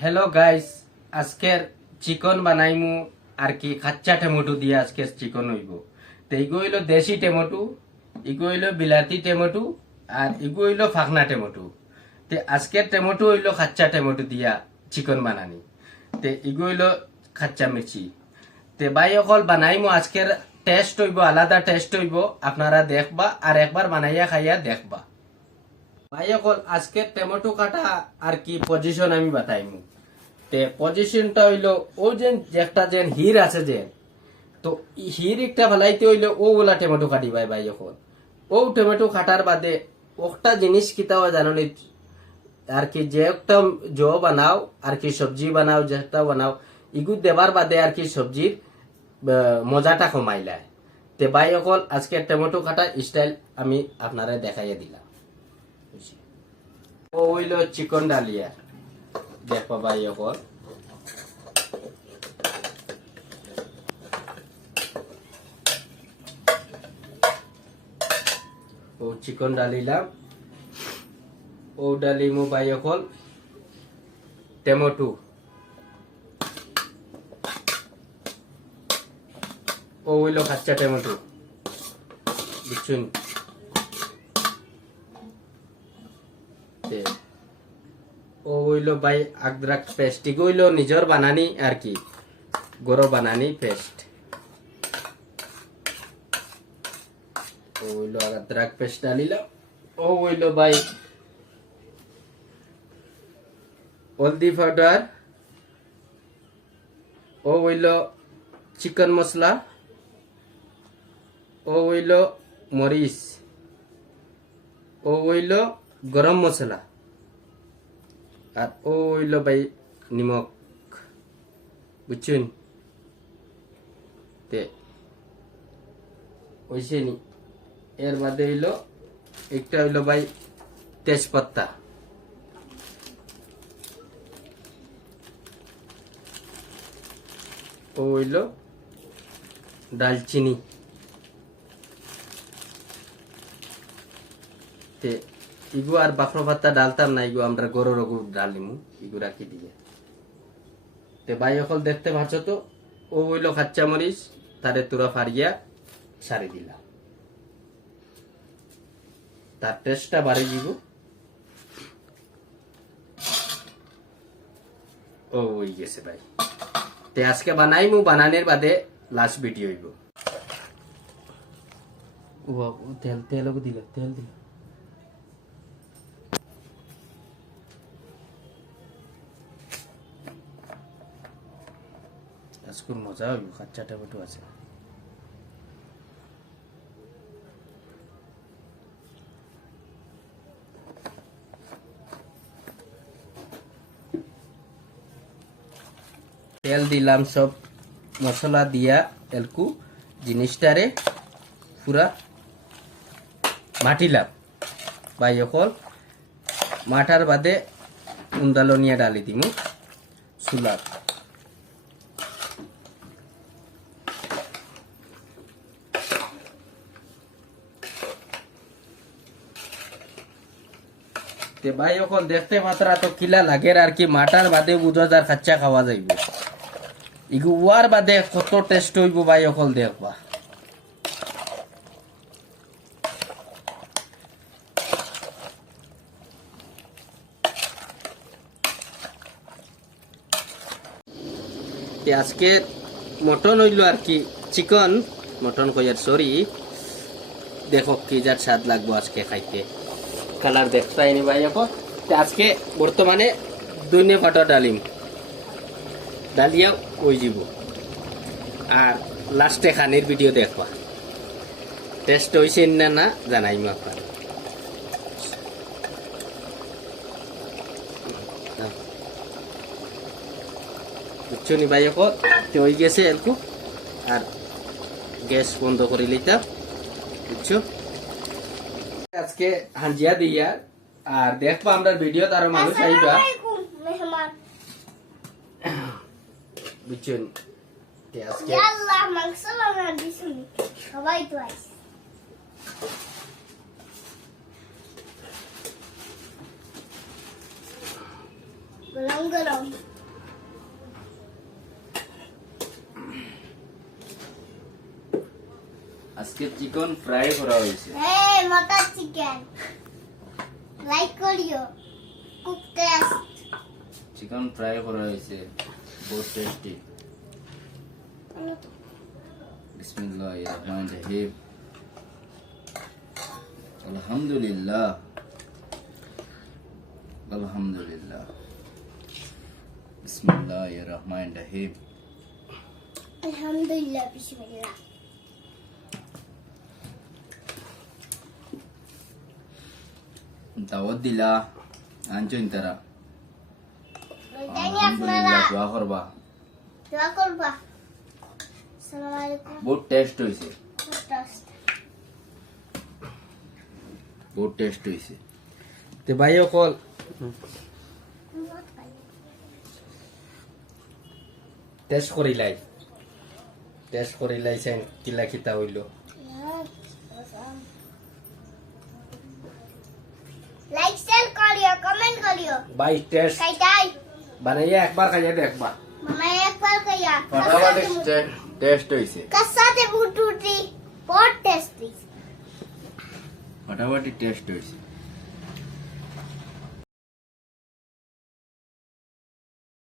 Hello guys, আজকের চিকন বানাইমু আর কি খাচ্চা টমেটো দিয়ে আজকের চিকন হইব। তো ইগো হইলো দেশি টমেটো, ইগো হইলো বিলাতি টমেটো, আর ইগো হইলো ফাকনা টমেটো। তে আজকের টমেটো হইলো খাচ্চা টমেটো দিয়া চিকন বানানি। তে ইগো হইলো খাচ্চা মির্চি। তে ভাই অকল বানাইমু আজকের টেস্ট হইব, আলাদা টেস্ট হইব। আপনারা দেখবা আর একবার বানাইয়া খাইয়া দেখবা। ভাই অকল আজকে টমেটো কাটা আর কি পজিশন আমি বাতাইমু। তে পজিশনটা হইলো ও যে একটা যে হির আছে যে, তো হির একটা ফেলাইতে হইলে ওগুলা টমেটো কাটি ভাই এখন ও টমেটো কাটার বাদে একটা জিনিস কিতাও জানো নি আর কি, যে একটা জো বানাও আর কি সবজি বানাও যেটা বানাও ইগু দেবার বাদে আর কি সবজির মজাটা কমাইলায়। তে ভাই অকল আজকে টমেটো কাটা স্টাইল আমি আপনারা দেখাইয়া দিলাম। ও হইল চিকন ডালিয়া, দেখো ভাই অকল ও চিকন ডালিলাম। ও ডালিমু ভাই অকল টমেটো, ও হইল কাঁচা টমেটো, বুঝছেন। ও হইল ভাই আদরক পেস্ট, এগুলো হইল নিজের বানানি আর কি, গরো বানানি পেস্ট। ও হইল আদরক পেস্ট ডালিলাম। ও হইল ভাই হলদি পাউডার, ও হইল চিকেন মশলা, ও হইল মরিচ, ও হইল গরম মশলা, আর ও হইল ভাই নিমক, বুঝছেন। তে ওইসে নি এর বাদে হইল একটা হইল ভাই তেজপাতা, ও হইল দালচিনি। তে ইগু আর বাফর পাতা ডালতাম না, ইগু আমরা গরুর রগু ডালিমু ইগু রাখি দিয়ে। তে ভাই অকল দেখতে পাচ্ছ তো, ও হইল কাঁচা মরিচ, তারে তুরা ফারিয়া সারি দিলাম, তার টেস্টটা বাড়ি দিব। ও হই গেছে ভাই। তে আজকে বানাইমু, বানানোর বাদে লাস্ট ভিডিও হইব। ও তেল তেল দিল, তেল দিল। আজকে মজা হইব, কাঁচা টমেটো আছে। তেল দিলাম, সব মশলা দিয়া এলকু জিনিসটারে পুরা মাটিলাম ভাই অকল। মাটার বাদে উন্দালো নিয়ে ডালি দিমু চুলার। তে ভাই অকল দেখতে মাত্রা তো কিলা লাগের আর কি, মাটার বাদে বুঝা যার খাচ্চা খাওয়া যাইব। ইগু উয়ার বাদে কত টেস্ট হইব ভাই অকল দেখবা। আজকে মটন হইল আর কি, চিকন মটন কইয়ার সরি। দেখো কি যার স্বাদ লাগবো আজকে খাইতে, কালার দেখতে আইনি ভাই এখন। আজকে বর্তমানে দুইনে পাটা ডালিম ডালিয়া ওই যাব, আর লাস্টে খানির ভিডিও দেখবা। টেস্ট হয়েছে না না জানাইম আপনার। বুঝছো নি ভাই এখন হয়ে গেছে এরকম, আর গ্যাস বন্ধ করে লইতাম, বুঝছো। আজকে হাঞ্জিয়া দিয়া আর দেখবা আমরা ভিডিও, তার মানুষ আইবা, বুঝছেন। আজকে সবাই তো আইছে। গরম গরম আজকে চিকেন ফ্রাই করা হয়েছে এই মটর চিকেন লাইক করিও কুক টেস্ট চিকেন ফ্রাই করা হয়েছে বহুত টেস্টি বিসমিল্লাহির রহমানির রহিম আলহামদুলিল্লাহ আলহামদুলিল্লাহ বিসমিল্লাহির রহমানির রহিম আলহামদুলিল্লাহ বিসমিল্লাহ দাওয়াত দিলা আনছেন তারা জানি আপনারা আলহামদুলিল্লাহ দোয়া করবা দোয়া করবা আসসালামু আলাইকুম বহুত টেস্ট হয়েছে টেস্ট বহুত টেস্ট হয়েছে তে ভাইও কল টেস্ট করিলাইছেন কিলা খিতা হইল লাইক শেয়ার করিও কমেন্ট করিও ভাই টেস্ট কাইটাই বানাইয়া একবার খাইয়া দেখবা মামা একবার কইয়া ফাটাফাটি টেস্ট হয়েছে কাসাতে বুটুটি বহুত টেস্টি ফাটাফাটি টেস্ট হয়েছে